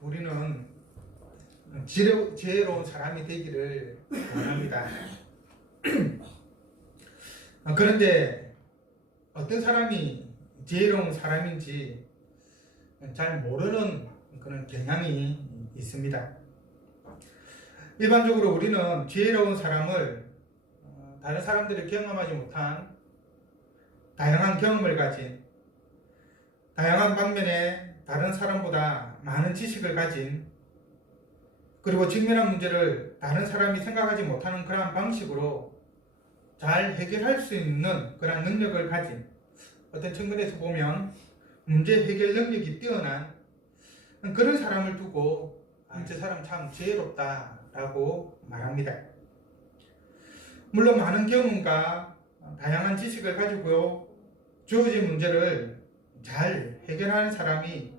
우리는 지혜로운 사람이 되기를 원합니다. 그런데 어떤 사람이 지혜로운 사람인지 잘 모르는 그런 경향이 있습니다. 일반적으로 우리는 지혜로운 사람을 다른 사람들이 경험하지 못한 다양한 경험을 가진, 다양한 방면에 다른 사람보다 많은 지식을 가진, 그리고 직면한 문제를 다른 사람이 생각하지 못하는 그러한 방식으로 잘 해결할 수 있는 그런 능력을 가진, 어떤 측면에서 보면 문제 해결 능력이 뛰어난 그런 사람을 두고 저 사람 참 지혜롭다라고 말합니다. 물론 많은 경험과 다양한 지식을 가지고 주어진 문제를 잘 해결하는 사람이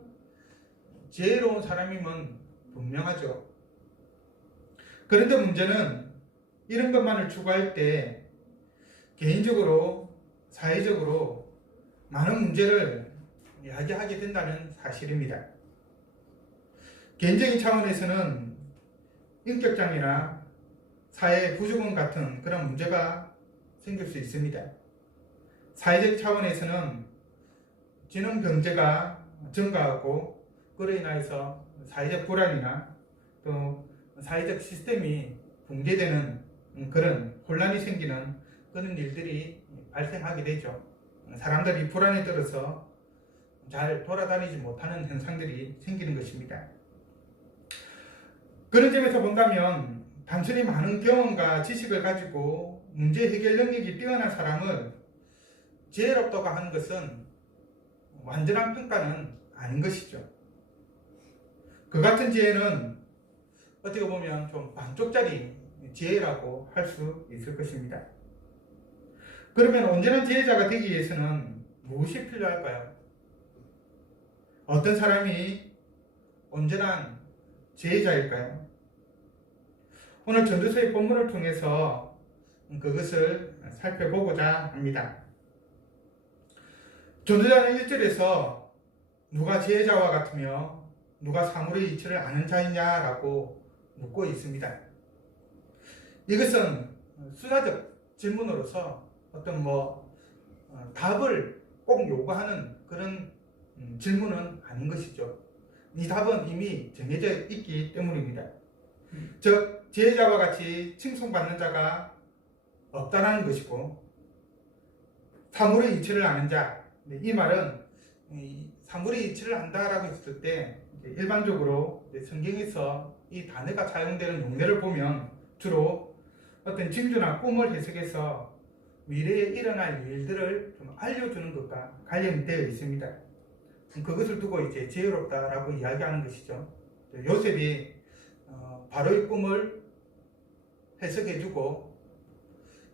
지혜로운 사람이면 분명하죠. 그런데 문제는 이런 것만을 추구할 때 개인적으로, 사회적으로 많은 문제를 야기하게 된다는 사실입니다. 개인적인 차원에서는 인격장애나 사회 부조건 같은 그런 문제가 생길 수 있습니다. 사회적 차원에서는 지능 경제가 증가하고 그로 인해서 사회적 불안이나 또 사회적 시스템이 붕괴되는 그런 혼란이 생기는 그런 일들이 발생하게 되죠. 사람들이 불안에 떨어서 잘 돌아다니지 못하는 현상들이 생기는 것입니다. 그런 점에서 본다면 단순히 많은 경험과 지식을 가지고 문제 해결 능력이 뛰어난 사람을 지혜롭다고 하는 것은 완전한 평가는 아닌 것이죠. 그 같은 지혜는 어떻게 보면 좀 반쪽짜리 지혜라고 할 수 있을 것입니다. 그러면 온전한 지혜자가 되기 위해서는 무엇이 필요할까요? 어떤 사람이 온전한 지혜자일까요? 오늘 전도서의 본문을 통해서 그것을 살펴보고자 합니다. 전도자는 1절에서 누가 지혜자와 같으며 누가 사물의 이치를 아는 자이냐라고 묻고 있습니다. 이것은 수사적 질문으로서 어떤 답을 꼭 요구하는 그런 질문은 아닌 것이죠. 이 답은 이미 정해져 있기 때문입니다. 즉 지혜자와 같이 칭송받는 자가 없다라는 것이고, 사물의 이치를 아는 자, 이 말은 사물의 이치를 안다라고 했을 때 일반적으로 성경에서 이 단어가 사용되는 용례를 보면 주로 어떤 징조나 꿈을 해석해서 미래에 일어날 일들을 좀 알려주는 것과 관련되어 있습니다. 그것을 두고 이제 지혜롭다라고 이야기하는 것이죠. 요셉이 바로의 꿈을 해석해주고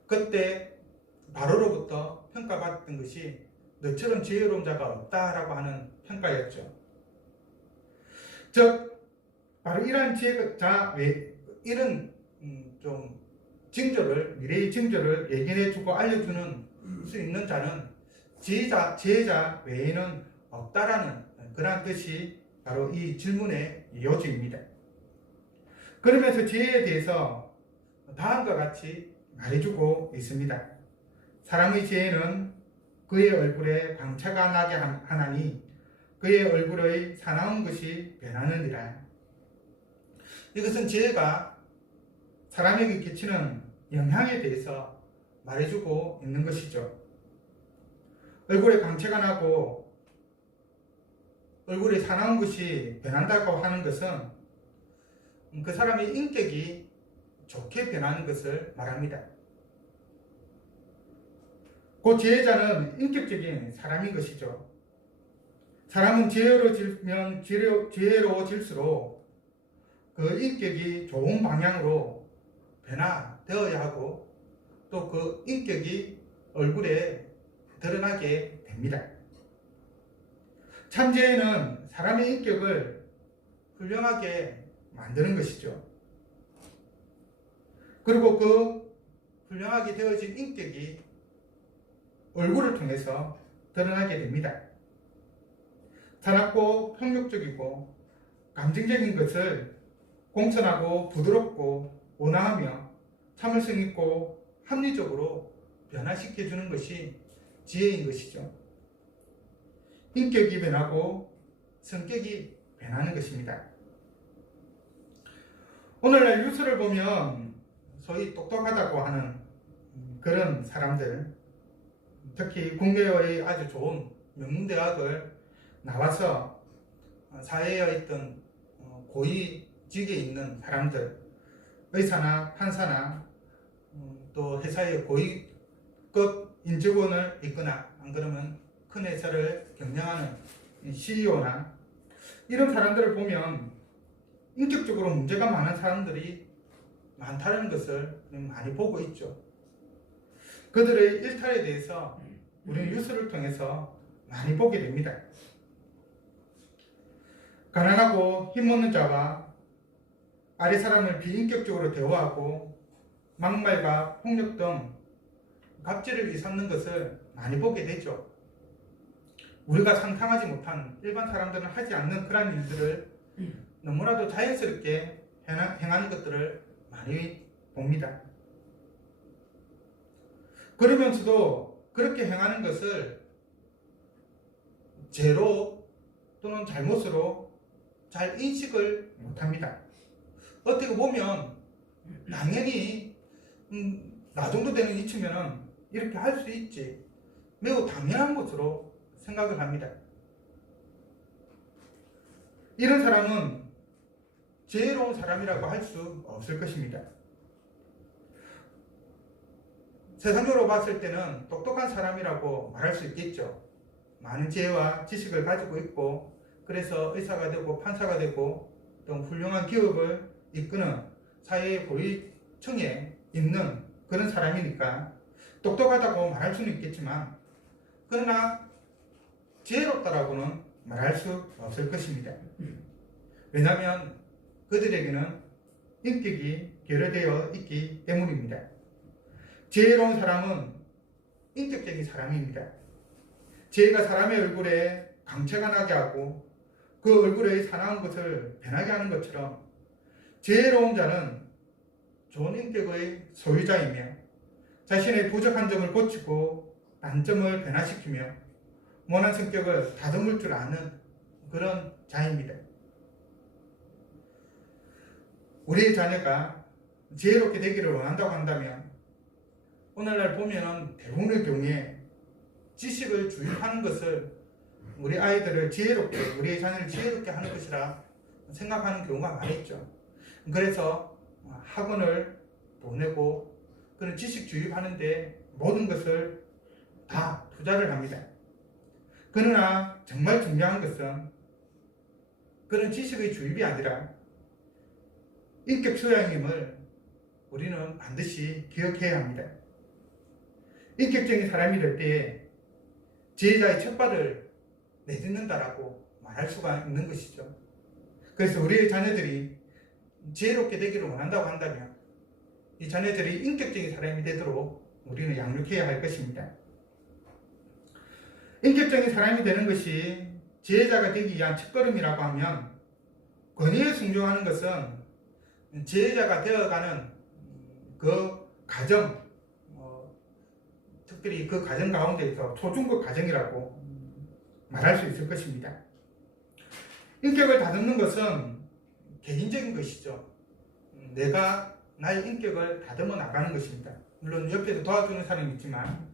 그때 바로로부터 평가받던 것이 너처럼 지혜로운 자가 없다라고 하는 평가였죠. 즉 바로 이러한 지혜자 이런 좀 징조를, 미래의 징조를 예견해주고 알려주는 수 있는 자는 지혜자 외에는 없다라는 그러한 뜻이 바로 이 질문의 요지입니다. 그러면서 지혜에 대해서 다음과 같이 말해주고 있습니다. 사람의 지혜는 그의 얼굴에 광채가 나게 하나니 그의 얼굴의 사나운 것이 변하느니라. 이것은 지혜가 사람에게 끼치는 영향에 대해서 말해주고 있는 것이죠. 얼굴에 광채가 나고 얼굴에 사나운 것이 변한다고 하는 것은 그 사람의 인격이 좋게 변하는 것을 말합니다. 그 지혜자는 인격적인 사람인 것이죠. 사람은 지혜로워질수록 그 인격이 좋은 방향으로 변화되어야 하고 또 그 인격이 얼굴에 드러나게 됩니다. 참지혜는 사람의 인격을 훌륭하게 만드는 것이죠. 그리고 그 훌륭하게 되어진 인격이 얼굴을 통해서 드러나게 됩니다. 사납고 폭력적이고 감정적인 것을 공천하고 부드럽고 온화하며 참을성 있고 합리적으로 변화시켜주는 것이 지혜인 것이죠. 인격이 변하고 성격이 변하는 것입니다. 오늘날 뉴스를 보면 소위 똑똑하다고 하는 그런 사람들, 특히 국내의 아주 좋은 명문대학을 나와서 사회에 있던 고위직에 있는 사람들, 의사나 판사나 또 회사의 고위급 인직원을 있거나 안 그러면 큰 회사를 경영하는 CEO나 이런 사람들을 보면 인격적으로 문제가 많은 사람들이 많다는 것을 많이 보고 있죠. 그들의 일탈에 대해서 우리는 뉴스를 통해서 많이 보게 됩니다. 가난하고 힘없는 자와 아래 사람을 비인격적으로 대우하고 막말과 폭력 등 갑질을 일삼는 것을 많이 보게 되죠. 우리가 상상하지 못한 일반 사람들은 하지 않는 그런 일들을 너무나도 자연스럽게 행하는 것들을 많이 봅니다. 그러면서도 그렇게 행하는 것을 죄로 또는 잘못으로 잘 인식을 못합니다. 어떻게 보면 당연히 나 정도 되는 이치면 이렇게 할 수 있지, 매우 당연한 것으로 생각을 합니다. 이런 사람은 지혜로운 사람이라고 할 수 없을 것입니다. 세상적으로 봤을 때는 똑똑한 사람이라고 말할 수 있겠죠. 많은 지혜와 지식을 가지고 있고, 그래서 의사가 되고 판사가 되고 또 훌륭한 기업을 이끄는 사회의 고위층에 있는 그런 사람이니까 똑똑하다고 말할 수는 있겠지만, 그러나 지혜롭다라고는 말할 수 없을 것입니다. 왜냐하면 그들에게는 인격이 결여되어 있기 때문입니다. 지혜로운 사람은 인격적인 사람입니다. 지혜가 사람의 얼굴에 광채가 나게 하고 그 얼굴의 사나운 것을 변하게 하는 것처럼, 지혜로운 자는 좋은 인격의 소유자이며 자신의 부족한 점을 고치고 단점을 변화시키며 모난 성격을 다듬을 줄 아는 그런 자입니다. 우리의 자녀가 지혜롭게 되기를 원한다고 한다면, 오늘날 보면 대부분의 경우에 지식을 주입하는 것을 우리 아이들을 지혜롭게, 우리의 자녀를 지혜롭게 하는 것이라 생각하는 경우가 많이 있죠. 그래서 학원을 보내고 그런 지식 주입하는데 모든 것을 다 투자를 합니다. 그러나 정말 중요한 것은 그런 지식의 주입이 아니라 인격 수양임을 우리는 반드시 기억해야 합니다. 인격적인 사람이 될 때에 지혜자의 첫발을 내딛는다라고 말할 수가 있는 것이죠. 그래서 우리의 자녀들이 지혜롭게 되기를 원한다고 한다면 이 자녀들이 인격적인 사람이 되도록 우리는 양육해야 할 것입니다. 인격적인 사람이 되는 것이 지혜자가 되기 위한 첫걸음이라고 하면, 권위에 순종하는 것은 지혜자가 되어가는 그 과정, 특별히 그 과정 가운데에서 초중급 과정이라고 말할 수 있을 것입니다. 인격을 다듬는 것은 개인적인 것이죠. 내가 나의 인격을 다듬어 나가는 것입니다. 물론 옆에서 도와주는 사람이 있지만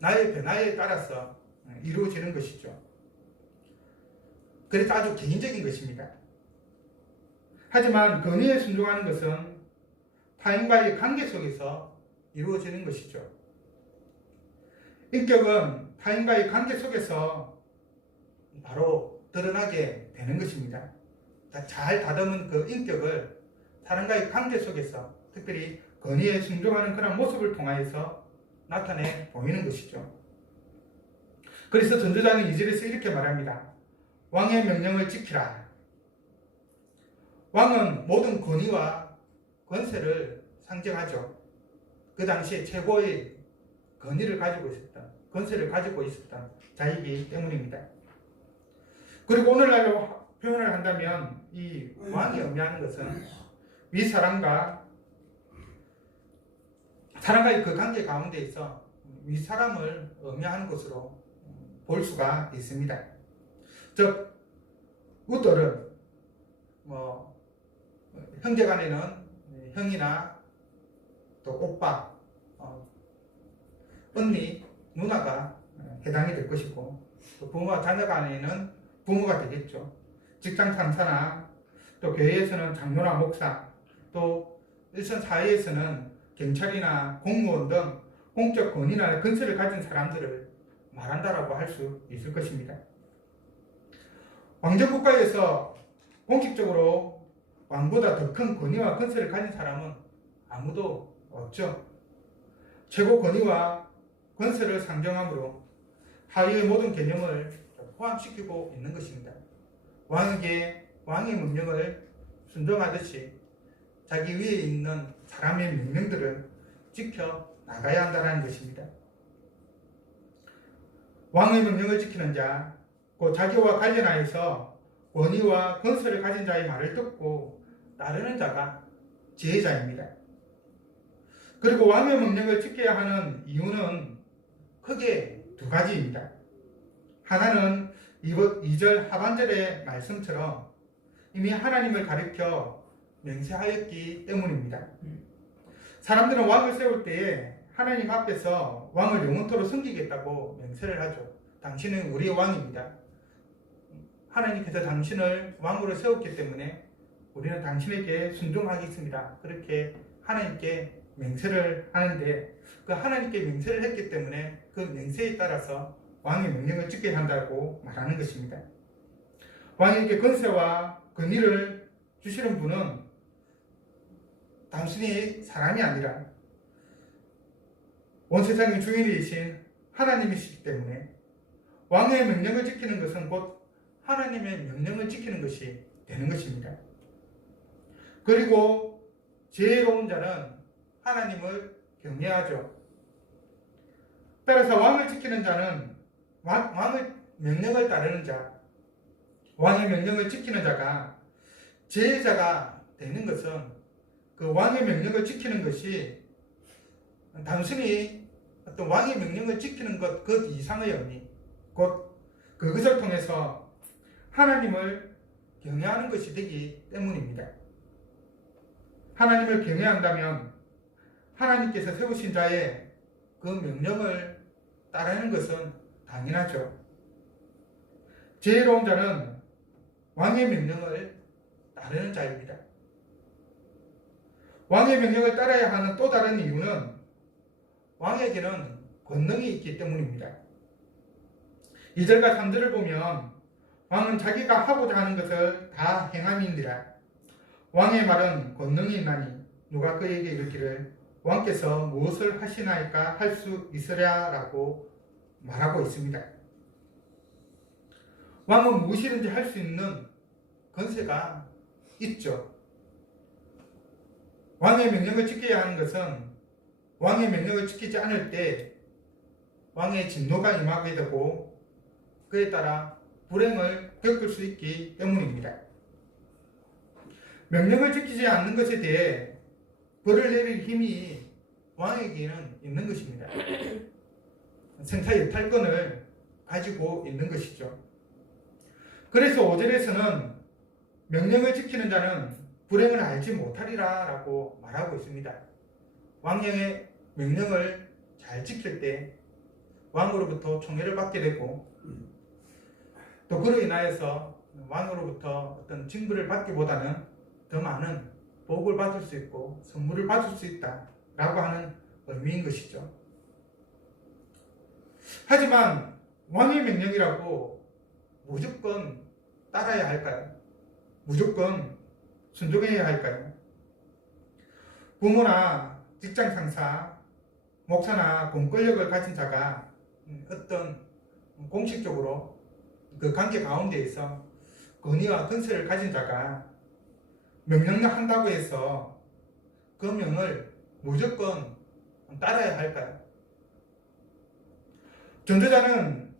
나의 변화에 따라서 이루어지는 것이죠. 그래서 아주 개인적인 것입니다. 하지만 권위에 순종하는 것은 타인과의 관계 속에서 이루어지는 것이죠. 인격은 타인과의 관계 속에서 바로 드러나게 되는 것입니다. 잘 다듬은 그 인격을 사람과의 관계 속에서, 특별히 권위에 순종하는 그런 모습을 통하여서 나타내 보이는 것이죠. 그래서 전도자는 2절에서 이렇게 말합니다. 왕의 명령을 지키라. 왕은 모든 권위와 권세를 상징하죠. 그 당시에 최고의 권위를 가지고 있었던, 권세를 가지고 있었던 자이기 때문입니다. 그리고 오늘날 표현을 한다면 이 왕이 의미하는 것은 윗사람과 사람과의 그 관계 가운데 있어 윗사람을 의미하는 것으로 볼 수가 있습니다. 즉 웃돌은 형제간에는 형이나 또 오빠, 언니, 누나가 해당이 될 것이고, 또 부모와 자녀 간에는 부모가 되겠죠. 직장 상사나 또 교회에서는 장로나 목사, 또 일선 사회에서는 경찰이나 공무원 등 공적 권위나 근세를 가진 사람들을 말한다라고 할 수 있을 것입니다. 왕정국가에서 공식적으로 왕보다 더 큰 권위와 근세를 가진 사람은 아무도 없죠. 최고 권위와 권세를 상정하므로 하위의 모든 개념을 포함시키고 있는 것입니다. 왕에게 왕의 명령을 순종하듯이 자기 위에 있는 사람의 명령들을 지켜 나가야 한다는 것입니다. 왕의 명령을 지키는 자, 곧 자기와 관련하여서 권위와 권세를 가진 자의 말을 듣고 따르는 자가 지혜자입니다. 그리고 왕의 명령을 지켜야 하는 이유는 크게 두 가지입니다. 하나는 2절 하반절의 말씀처럼 이미 하나님을 가리켜 맹세하였기 때문입니다. 사람들은 왕을 세울 때에 하나님 앞에서 왕을 영원토록 섬기겠다고 맹세를 하죠. 당신은 우리의 왕입니다. 하나님께서 당신을 왕으로 세웠기 때문에 우리는 당신에게 순종하겠습니다. 그렇게 하나님께 맹세를 하는데, 그 하나님께 맹세를 했기 때문에 그 맹세에 따라서 왕의 명령을 지켜야 한다고 말하는 것입니다. 왕에게 권세와 권위를 주시는 분은 단순히 사람이 아니라 온 세상의 주인이신 하나님이시기 때문에 왕의 명령을 지키는 것은 곧 하나님의 명령을 지키는 것이 되는 것입니다. 그리고 지혜로운 자는 하나님을 경외하죠. 따라서 왕을 지키는 자는 왕의 명령을 따르는 자, 왕의 명령을 지키는 자가 지혜자가 되는 것은 그 왕의 명령을 지키는 것이 단순히 어떤 왕의 명령을 지키는 것 그 이상의 의미, 곧 그것을 통해서 하나님을 경외하는 것이 되기 때문입니다. 하나님을 경외한다면 하나님께서 세우신 자의 그 명령을 따르는 것은 당연하죠. 지혜로운 자는 왕의 명령을 따르는 자입니다. 왕의 명령을 따라야 하는 또 다른 이유는 왕에게는 권능이 있기 때문입니다. 2절과 3절을 보면 왕은 자기가 하고자 하는 것을 다 행함이니라. 왕의 말은 권능이 있나니 누가 그에게 이르기를 왕께서 무엇을 하시나이까 할 수 있으랴라고 말하고 있습니다. 왕은 무엇이든지 할 수 있는 권세가 있죠. 왕의 명령을 지켜야 하는 것은 왕의 명령을 지키지 않을 때 왕의 진노가 임하게 되고 그에 따라 불행을 겪을 수 있기 때문입니다. 명령을 지키지 않는 것에 대해 벌을 내릴 힘이 왕에게는 있는 것입니다. 생사 여탈권을 가지고 있는 것이죠. 그래서 5절에서는 명령을 지키는 자는 불행을 알지 못하리라 라고 말하고 있습니다. 왕의 명령을 잘 지킬 때 왕으로부터 총애를 받게 되고 또 그로 인하여서 왕으로부터 어떤 징벌을 받기보다는 더 많은 복을 받을 수 있고 선물을 받을 수 있다 라고 하는 의미인 것이죠. 하지만 왕의 명령이라고 무조건 따라야 할까요? 무조건 순종해야 할까요? 부모나 직장 상사, 목사나 공권력을 가진 자가 어떤 공식적으로 그 관계 가운데에서 권위와 근세를 가진 자가 명령을 한다고 해서 그 명을 무조건 따라야 할까요? 전도자는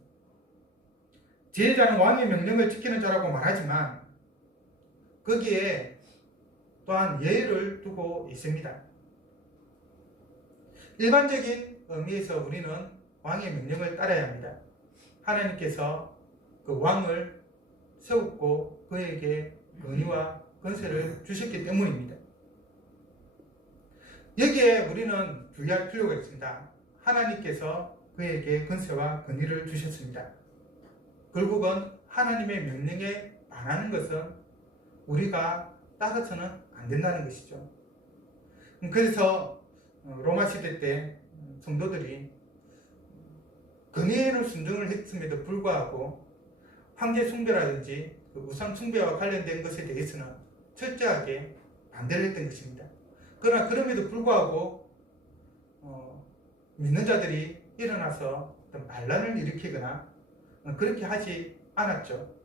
지혜자는 왕의 명령을 지키는 자라고 말하지만 거기에 또한 예의를 두고 있습니다. 일반적인 의미에서 우리는 왕의 명령을 따라야 합니다. 하나님께서 그 왕을 세웠고 그에게 권위와 권세를 주셨기 때문입니다. 여기에 우리는 주의할 필요가 있습니다. 하나님께서 그에게 권세와 권위를 주셨습니다. 결국은 하나님의 명령에 반하는 것은 우리가 따라서는 안 된다는 것이죠. 그래서 로마 시대 때 성도들이 권위로 순종을 했음에도 불구하고 황제 숭배라든지 우상 숭배와 관련된 것에 대해서는 철저하게 반대를 했던 것입니다. 그러나 그럼에도 불구하고 믿는 자들이 일어나서 어떤 반란을 일으키거나 그렇게 하지 않았죠.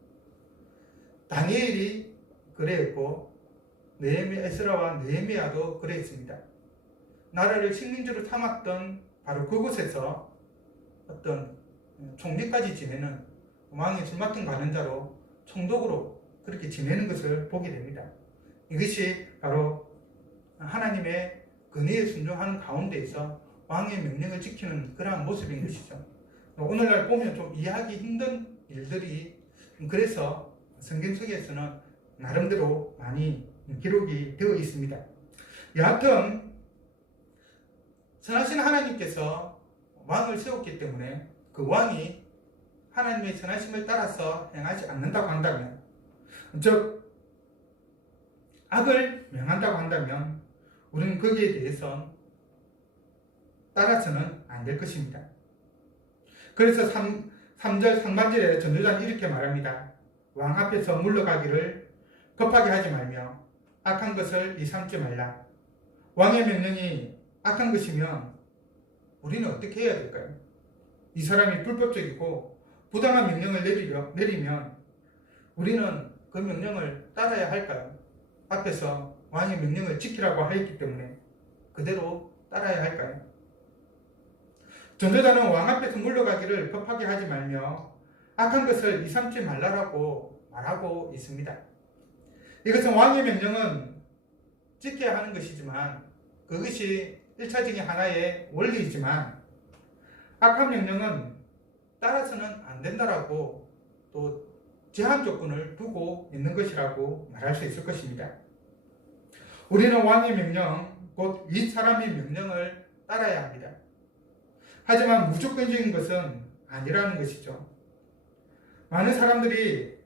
다니엘이 그랬고 에스라와 느헤미야도 그랬습니다. 나라를 식민지로 삼았던 바로 그곳에서 어떤 총리까지 지내는 왕의 술 맡은 가는 자로 총독으로 그렇게 지내는 것을 보게 됩니다. 이것이 바로 하나님의 권위에 순종하는 가운데에서 왕의 명령을 지키는 그러한 모습인 것이죠. 오늘날 보면 좀 이해하기 힘든 일들이 그래서 성경 속에서는 나름대로 많이 기록이 되어 있습니다. 여하튼 선하신 하나님께서 왕을 세웠기 때문에 그 왕이 하나님의 선하심을 따라서 행하지 않는다고 한다면, 즉 악을 명한다고 한다면 우리는 거기에 대해서 따라서는 안 될 것입니다. 그래서 3절 상반절에 전도자는 이렇게 말합니다. 왕 앞에서 물러가기를 급하게 하지 말며 악한 것을 이삼지 말라. 왕의 명령이 악한 것이면 우리는 어떻게 해야 될까요? 이 사람이 불법적이고 부당한 명령을 내리면 우리는 그 명령을 따라야 할까요? 앞에서 왕의 명령을 지키라고 하였기 때문에 그대로 따라야 할까요? 전도자는 왕 앞에서 물러가기를 급하게 하지 말며 악한 것을 이삼지 말라라고 말하고 있습니다. 이것은 왕의 명령은 지켜야 하는 것이지만 그것이 1차적인 하나의 원리이지만 악한 명령은 따라서는 안 된다라고 또 제한 조건을 두고 있는 것이라고 말할 수 있을 것입니다. 우리는 왕의 명령, 곧 윗사람의 명령을 따라야 합니다. 하지만 무조건적인 것은 아니라는 것이죠. 많은 사람들이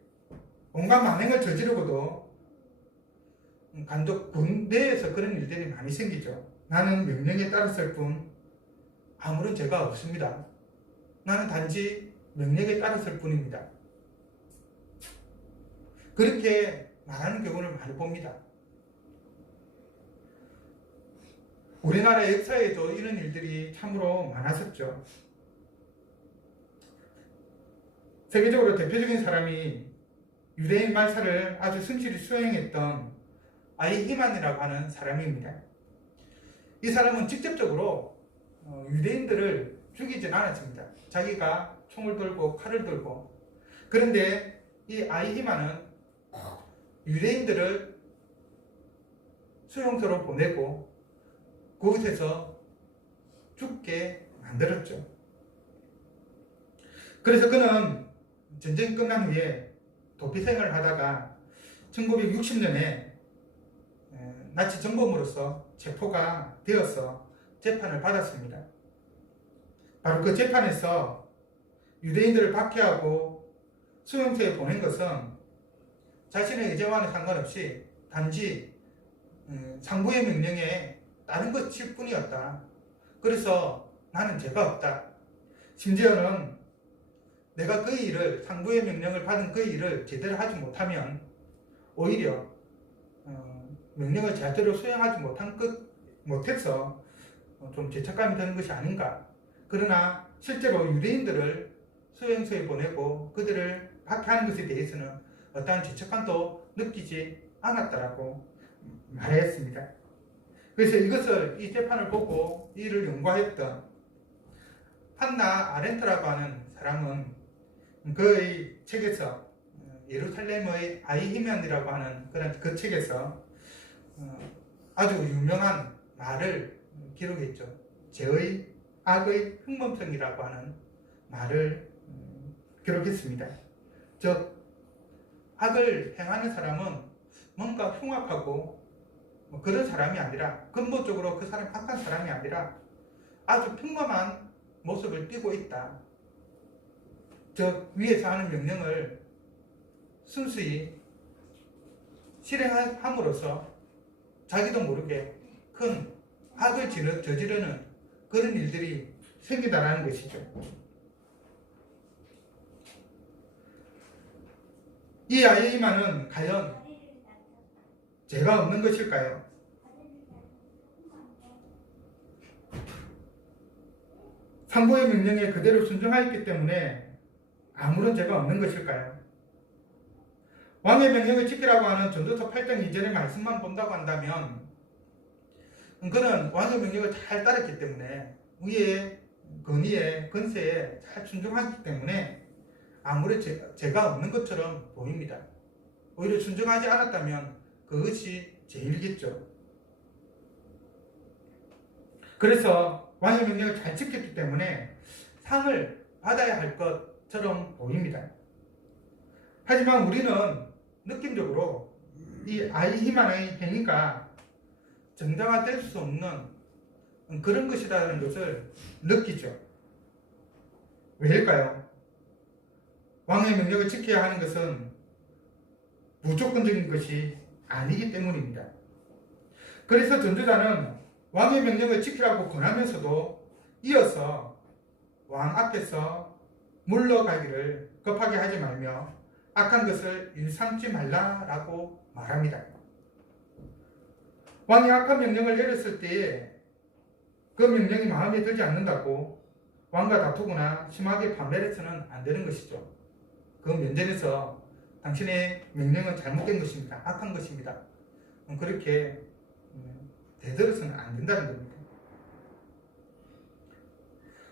온갖 만행을 저지르고도 간혹 군대에서 그런 일들이 많이 생기죠. 나는 명령에 따랐을 뿐 아무런 죄가 없습니다. 나는 단지 명령에 따랐을 뿐입니다. 그렇게 말하는 경우를 많이 봅니다. 우리나라 역사에도 이런 일들이 참으로 많았었죠. 세계적으로 대표적인 사람이 유대인 말살을 아주 성실히 수행했던 아이히만이라고 하는 사람입니다. 이 사람은 직접적으로 유대인들을 죽이진 않았습니다. 자기가 총을 들고 칼을 들고. 그런데 이 아이히만은 유대인들을 수용소로 보내고 그곳에서 죽게 만들었죠. 그래서 그는 전쟁이 끝난 후에 도피 생활을 하다가 1960년에 나치 정범으로서 체포가 되어서 재판을 받았습니다. 바로 그 재판에서 유대인들을 박해하고 수용소에 보낸 것은 자신의 의지와는 상관없이 단지 상부의 명령에 따른 것일 뿐이었다. 그래서 나는 죄가 없다. 심지어는 내가 그 일을, 상부의 명령을 받은 그 일을 제대로 하지 못하면 오히려 명령을 제대로 수행하지 못해서 좀 죄책감이 드는 것이 아닌가. 그러나 실제로 유대인들을 수용소에 보내고 그들을 박해하는 것에 대해서는 어떠한 죄책감도 느끼지 않았다라고 말했습니다. 그래서 이 재판을 보고 이 일을 연구했던 한나 아렌트라고 하는 사람은 그의 책에서 예루살렘의 아이히면이라고 하는 그런 그 책에서 아주 유명한 말을 기록했죠. 죄의 악의 흉범성이라고 하는 말을 기록했습니다. 즉 악을 행하는 사람은 뭔가 흉악하고 그런 사람이 아니라, 근본적으로 그 사람이 악한 사람이 아니라 아주 평범한 모습을 띠고 있다. 즉 위에서 하는 명령을 순수히 실행함으로써 자기도 모르게 큰 악을 저지르는 그런 일들이 생기다라는 것이죠. 이 아이히만은 과연 죄가 없는 것일까요? 상부의 명령에 그대로 순종하였기 때문에 아무런 죄가 없는 것일까요? 왕의 명령을 지키라고 하는 전도서 8장 2절의 말씀만 본다고 한다면 그는 왕의 명령을 잘 따랐기 때문에 위에 권위에 권세에 잘 순종하기 때문에 아무런 죄가 없는 것처럼 보입니다. 오히려 순종하지 않았다면 그것이 죄일겠죠. 그래서 왕의 명령을 잘 지켰기 때문에 상을 받아야 할 것처럼 보입니다. 하지만 우리는 느낌적으로 이 아이히만의 행위가 정당화될 수 없는 그런 것이라는 것을 느끼죠. 왜일까요? 왕의 명령을 지켜야 하는 것은 무조건적인 것이 아니기 때문입니다. 그래서 전도자는 왕의 명령을 지키라고 권하면서도 이어서 왕 앞에서 물러가기를 급하게 하지 말며 악한 것을 일삼지 말라라고 말합니다. 왕이 악한 명령을 내렸을 때에 그 명령이 마음에 들지 않는다고 왕과 다투거나 심하게 판별해서는 안 되는 것이죠. 그 면전에서 당신의 명령은 잘못된 것입니다. 악한 것입니다. 그렇게 대들어서는 안 된다는 겁니다.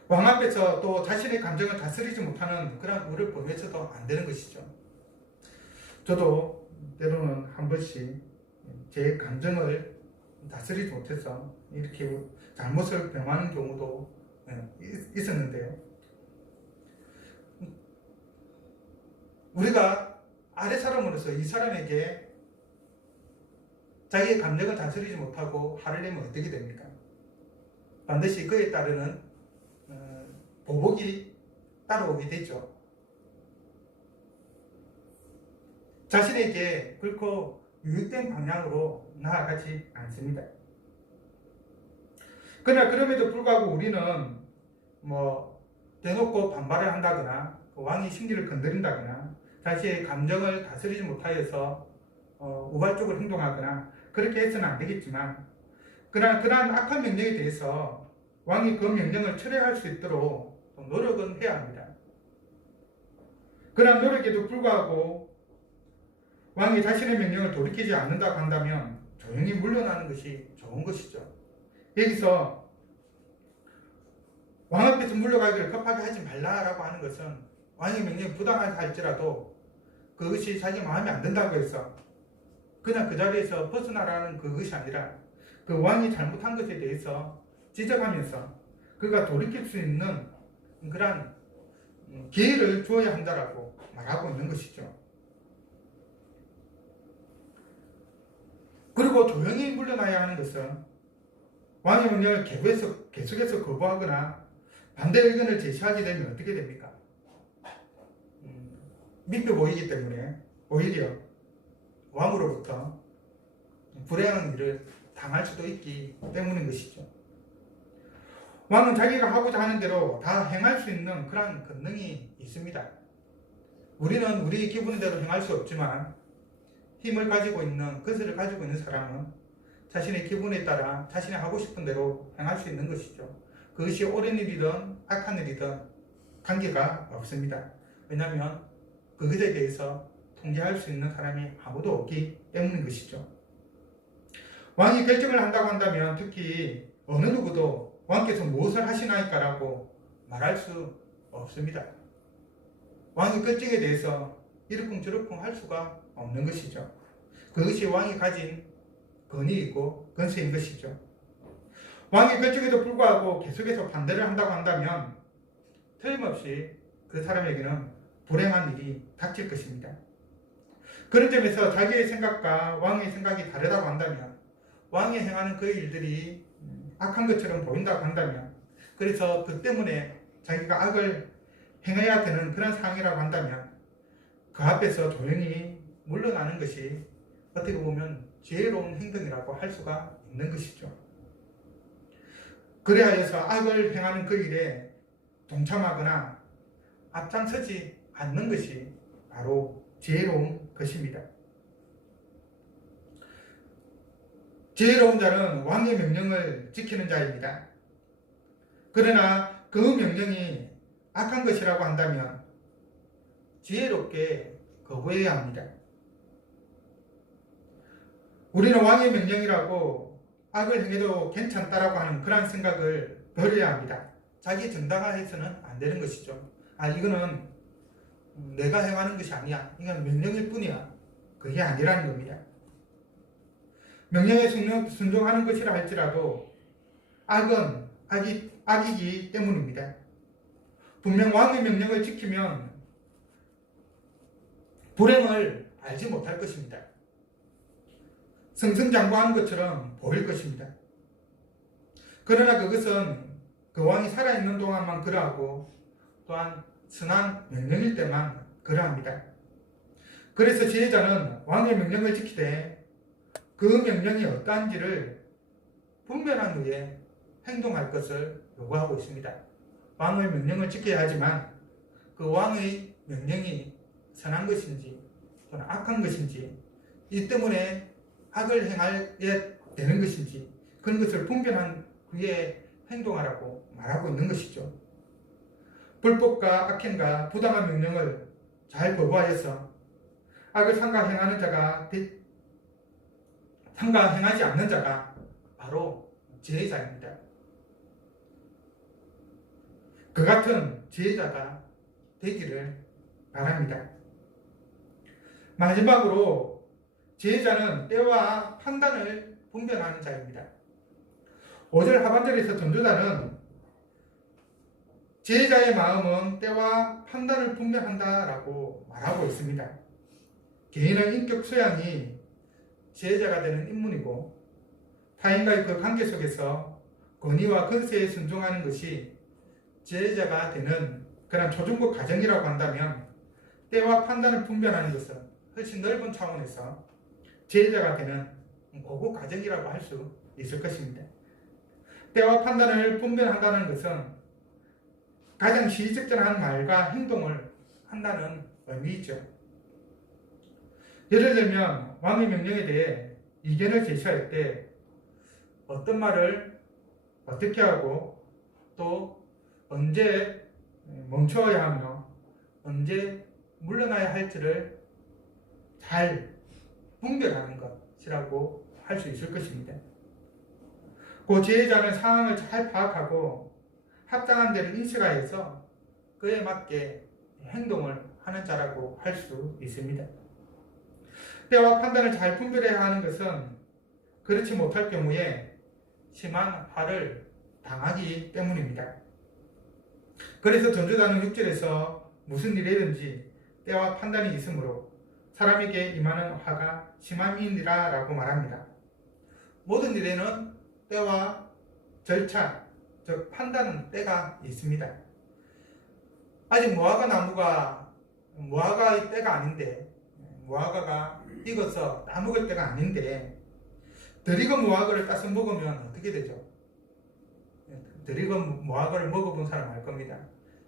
왕 앞에서 또 자신의 감정을 다스리지 못하는 그런 우를 보여서도 안 되는 것이죠. 저도 때로는 한 번씩 제 감정을 다스리지 못해서 이렇게 잘못을 범하는 경우도 있었는데요. 우리가 아래 사람으로서 이 사람에게 자기의 감정을 다스리지 못하고 화를 내면 어떻게 됩니까? 반드시 그에 따르는 보복이 따라오게 되죠. 자신에게 결코 유익된 방향으로 나아가지 않습니다. 그러나 그럼에도 불구하고 우리는 대놓고 반발을 한다거나 왕의 심기를 건드린다거나 자신의 감정을 다스리지 못하여서 우발적으로 행동하거나 그렇게 해서는 안 되겠지만, 그러나 그러한 악한 명령에 대해서 왕이 그 명령을 철회할 수 있도록 노력은 해야 합니다. 그러한 노력에도 불구하고 왕이 자신의 명령을 돌이키지 않는다고 한다면 조용히 물러나는 것이 좋은 것이죠. 여기서 왕 앞에서 물러가기를 급하게 하지 말라라고 하는 것은 왕의 명령이 부당하다 할지라도 그것이 자기 마음에 안 든다고 해서 그냥 그 자리에서 벗어나라는 그것이 아니라 그 왕이 잘못한 것에 대해서 지적하면서 그가 돌이킬 수 있는 그러한 기회를 주어야 한다라고 말하고 있는 것이죠. 그리고 조용히 물러나야 하는 것은 왕의 명령을 계속해서 거부하거나 반대 의견을 제시하게 되면 어떻게 됩니까? 믿겨 보이기 때문에 오히려 왕으로부터 불행한 일을 당할 수도 있기 때문인 것이죠. 왕은 자기가 하고자 하는 대로 다 행할 수 있는 그런 권능이 있습니다. 우리는 우리 기분대로 행할 수 없지만 힘을 가지고 있는, 근세를 가지고 있는 사람은 자신의 기분에 따라 자신이 하고 싶은 대로 행할 수 있는 것이죠. 그것이 옳은 일이든 악한 일이든 관계가 없습니다. 왜냐하면 그것에 대해서 통제할 수 있는 사람이 아무도 없기 때문인 것이죠. 왕이 결정을 한다고 한다면 특히 어느 누구도 왕께서 무엇을 하시나이까라고 말할 수 없습니다. 왕의 결정에 대해서 이러쿵저러쿵 할 수가 없는 것이죠. 그것이 왕이 가진 권위이고 권세인 것이죠. 왕의 결정에도 불구하고 계속해서 반대를 한다고 한다면 틀림없이 그 사람에게는 불행한 일이 닥칠 것입니다. 그런 점에서 자기의 생각과 왕의 생각이 다르다고 한다면, 왕이 행하는 그 일들이 악한 것처럼 보인다고 한다면, 그래서 그 때문에 자기가 악을 행해야 되는 그런 상황이라고 한다면 그 앞에서 조용히 물러나는 것이 어떻게 보면 지혜로운 행동이라고 할 수가 있는 것이죠. 그래하여서 악을 행하는 그 일에 동참하거나 앞장서지 않는 것이 바로 지혜로운 것입니다. 지혜로운 자는 왕의 명령을 지키는 자입니다. 그러나 그 명령이 악한 것이라고 한다면 지혜롭게 거부해야 합니다. 우리는 왕의 명령이라고 악을 행해도 괜찮다라고 하는 그런 생각을 버려야 합니다. 자기 정당화해서는 안 되는 것이죠. 이거는 내가 행하는 것이 아니야. 이건 명령일 뿐이야. 그게 아니라는 겁니다. 명령에 순종하는 것이라 할지라도 악은 악이기 때문입니다. 분명 왕의 명령을 지키면 불행을 알지 못할 것입니다. 승승장구하는 것처럼 보일 것입니다. 그러나 그것은 그 왕이 살아있는 동안만 그러하고 또한 선한 명령일 때만 그러합니다. 그래서 지혜자는 왕의 명령을 지키되 그 명령이 어떠한지를 분별한 후에 행동할 것을 요구하고 있습니다. 왕의 명령을 지켜야 하지만 그 왕의 명령이 선한 것인지 또는 악한 것인지, 이 때문에 악을 행하게 되는 것인지, 그런 것을 분별한 후에 행동하라고 말하고 있는 것이죠. 불법과 악행과 부당한 명령을 잘 거부하여서 악을 상가행하는 자가 상가행하지 않는 자가 바로 지혜자입니다. 그 같은 지혜자가 되기를 바랍니다. 마지막으로 지혜자는 때와 판단을 분별하는 자입니다. 5절 하반절에서 전도자는 지혜자의 마음은 때와 판단을 분별한다라고 말하고 있습니다. 개인의 인격 소양이 지혜자가 되는 인문이고 타인과의 그 관계 속에서 권위와 권세에 순종하는 것이 지혜자가 되는 그런 초중고 과정이라고 한다면, 때와 판단을 분별하는 것은 훨씬 넓은 차원에서 지혜자가 되는 고급 과정이라고 할 수 있을 것입니다. 때와 판단을 분별한다는 것은 가장 시의적절한 말과 행동을 한다는 의미이죠. 예를 들면 왕의 명령에 대해 이견을 제시할 때 어떤 말을 어떻게 하고 또 언제 멈춰야 하며 언제 물러나야 할지를 잘 분별하는 것이라고 할 수 있을 것입니다. 그 지혜자는 상황을 잘 파악하고 합당한 데를 인식하여서 그에 맞게 행동을 하는 자라고 할 수 있습니다. 때와 판단을 잘 분별해야 하는 것은 그렇지 못할 경우에 심한 화를 당하기 때문입니다. 그래서 전도자는 6절에서 무슨 일이든지 때와 판단이 있으므로 사람에게 임하는 화가 심함이니라 라고 말합니다. 모든 일에는 때와 절차, 즉 판단은 때가 있습니다. 아직 무화과의 때가 아닌데, 무화과가 익어서 따먹을 때가 아닌데 덜 익은 무화과를 따서 먹으면 어떻게 되죠? 덜 익은 무화과를 먹어본 사람 알 겁니다.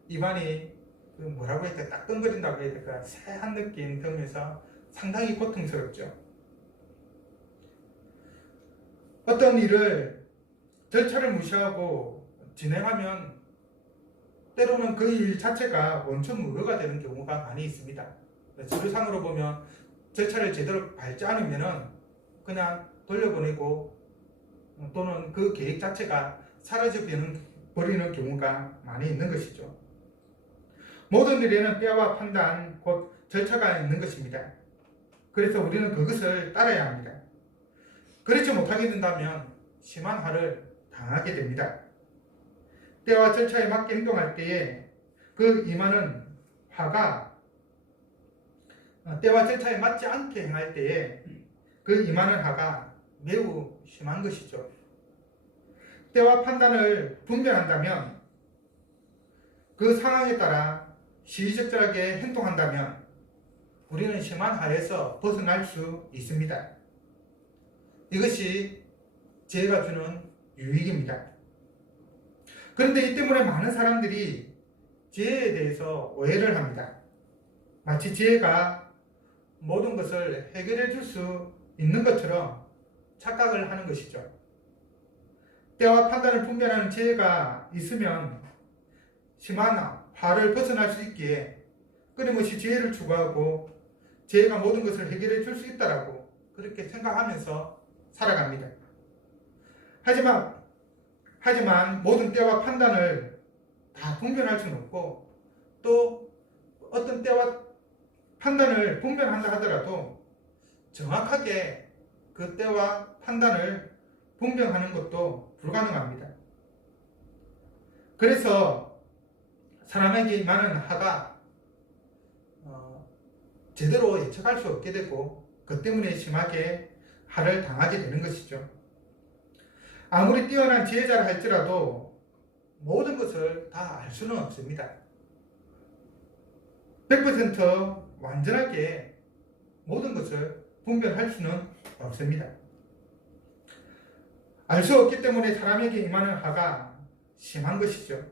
입안이 뭐라고 해야 될까, 따끔거린다고 해야 될까, 새한 느낌 들면서 상당히 고통스럽죠. 어떤 일을 절차를 무시하고 진행하면 때로는 그 일 자체가 원천무효가 되는 경우가 많이 있습니다. 지도상으로 보면 절차를 제대로 밟지 않으면 그냥 돌려보내고 또는 그 계획 자체가 사라져 버리는 경우가 많이 있는 것이죠. 모든 일에는 때와 판단, 곧 절차가 있는 것입니다. 그래서 우리는 그것을 따라야 합니다. 그렇지 못하게 된다면 심한 화를 당하게 됩니다. 때와 절차에 맞게 행동할 때에 그 임하는 화가 때와 절차에 맞지 않게 행할 때에 그 임하는 화가 매우 심한 것이죠. 때와 판단을 분별한다면 그 상황에 따라 시의적절하게 행동한다면 우리는 심한 화에서 벗어날 수 있습니다. 이것이 지혜가 주는 유익입니다. 그런데 이 때문에 많은 사람들이 지혜에 대해서 오해를 합니다. 마치 지혜가 모든 것을 해결해 줄 수 있는 것처럼 착각을 하는 것이죠. 때와 판단을 분별하는 지혜가 있으면 심한 화를 벗어날 수 있기에 끊임없이 지혜를 추구하고 지혜가 모든 것을 해결해 줄 수 있다라고 그렇게 생각하면서 살아갑니다. 하지만 모든 때와 판단을 다 분별할 수는 없고 또 어떤 때와 판단을 분별한다 하더라도 정확하게 그 때와 판단을 분별하는 것도 불가능합니다. 그래서 사람에게 임하는 화가 제대로 예측할 수 없게 되고 그 때문에 심하게 화를 당하게 되는 것이죠. 아무리 뛰어난 지혜자라 할지라도 모든 것을 다 알 수는 없습니다. 100% 완전하게 모든 것을 분별할 수는 없습니다. 알 수 없기 때문에 사람에게 임하는 화가 심한 것이죠.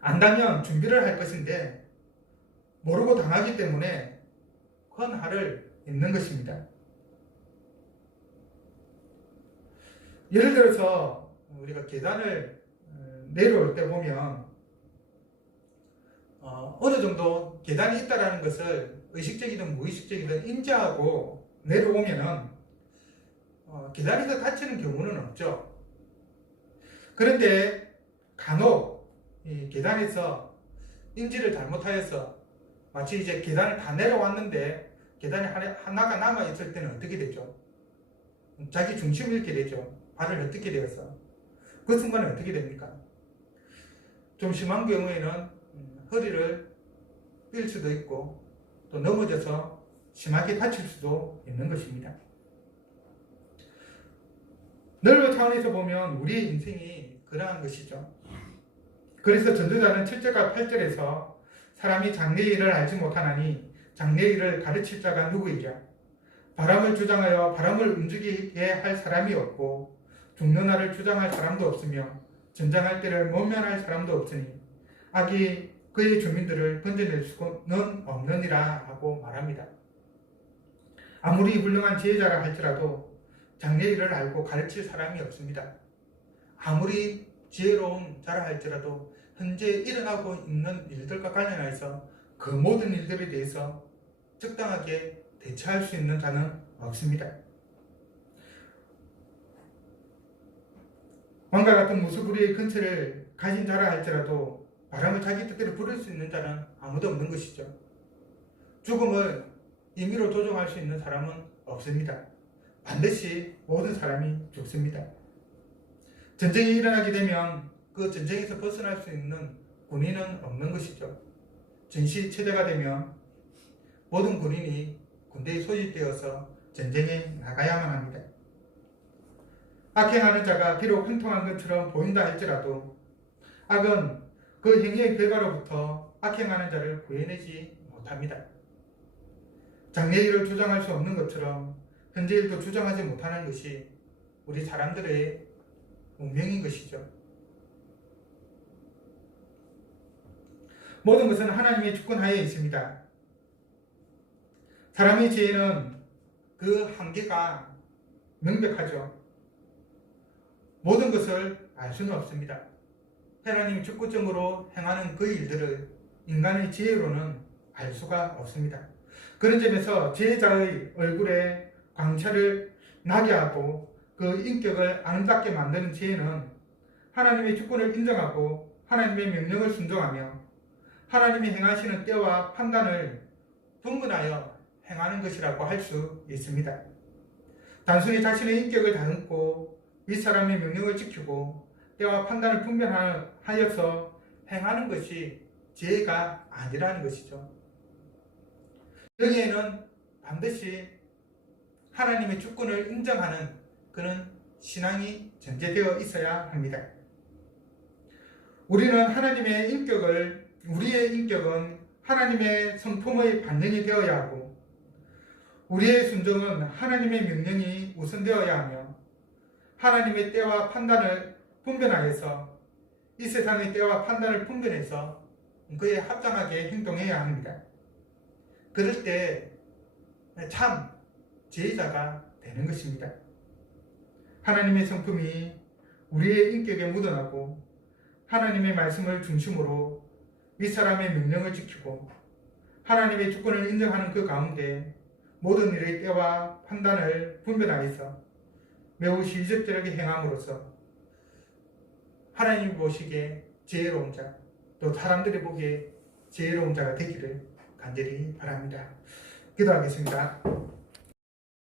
안다면 준비를 할 것인데 모르고 당하기 때문에 큰 화를 입는 것입니다. 예를 들어서 우리가 계단을 내려올 때 보면 어느 정도 계단이 있다는 것을 의식적이든 무의식적이든 인지하고 내려오면은 계단에서 다치는 경우는 없죠. 그런데 간혹 이 계단에서 인지를 잘못하여서 마치 이제 계단을 다 내려왔는데 계단이 하나가 남아있을 때는 어떻게 되죠? 자기 중심을 잃게 되죠. 발을 헛듣게 되어서. 그 순간에 어떻게 됩니까? 좀 심한 경우에는 허리를 삘 수도 있고 또 넘어져서 심하게 다칠 수도 있는 것입니다. 넓은 차원에서 보면 우리의 인생이 그러한 것이죠. 그래서 전도자는 7절과 8절에서 사람이 장래의 일을 알지 못하나니 장래의 일을 가르칠 자가 누구이랴? 바람을 주장하여 바람을 움직이게 할 사람이 없고 죽는 날을 주장할 사람도 없으며 전장할 때를 모면할 사람도 없으니 악이 그의 주민들을 건져낼 수는 없느니라 하고 말합니다. 아무리 훌륭한 지혜자라 할지라도 장래 일을 알고 가르칠 사람이 없습니다. 아무리 지혜로운 자라 할지라도 현재 일어나고 있는 일들과 관련해서 그 모든 일들에 대해서 적당하게 대처할 수 있는 자는 없습니다. 왕과 같은 무수부리의 근처를 가진 자라 할지라도 바람을 자기 뜻대로 부를 수 있는 자는 아무도 없는 것이죠. 죽음을 임의로 조종할 수 있는 사람은 없습니다. 반드시 모든 사람이 죽습니다. 전쟁이 일어나게 되면 그 전쟁에서 벗어날 수 있는 군인은 없는 것이죠. 전시 체제가 되면 모든 군인이 군대에 소집되어서 전쟁에 나가야만 합니다. 악행하는 자가 비록 형통한 것처럼 보인다 할지라도 악은 그 행위의 결과로부터 악행하는 자를 구해내지 못합니다. 장래 일을 주장할 수 없는 것처럼 현재 일도 주장하지 못하는 것이 우리 사람들의 운명인 것이죠. 모든 것은 하나님의 주권하에 있습니다. 사람의 지혜는 그 한계가 명백하죠. 모든 것을 알 수는 없습니다. 하나님이 주권적으로 행하는 그 일들을 인간의 지혜로는 알 수가 없습니다. 그런 점에서 지혜자의 얼굴에 광채를 나게 하고 그 인격을 아름답게 만드는 지혜는 하나님의 주권을 인정하고 하나님의 명령을 순종하며 하나님이 행하시는 때와 판단을 분분하여 행하는 것이라고 할 수 있습니다. 단순히 자신의 인격을 다듬고 윗사람의 명령을 지키고 때와 판단을 분별하여서 행하는 것이 지혜가 아니라는 것이죠. 여기에는 반드시 하나님의 주권을 인정하는 그런 신앙이 전제되어 있어야 합니다. 우리의 인격은 하나님의 성품의 반영이 되어야 하고, 우리의 순종은 하나님의 명령이 우선되어야 하며, 하나님의 때와 판단을 분별하여서 이 세상의 때와 판단을 분별해서 그에 합당하게 행동해야 합니다. 그럴 때 참 지혜자가 되는 것입니다. 하나님의 성품이 우리의 인격에 묻어나고 하나님의 말씀을 중심으로 윗사람의 명령을 지키고 하나님의 주권을 인정하는 그 가운데 모든 일의 때와 판단을 분별하여서 매우 시적절하게 행함으로써 하나님이 보시기에 지혜로운 자, 또 사람들이 보기에 지혜로운 자가 되기를 간절히 바랍니다. 기도하겠습니다.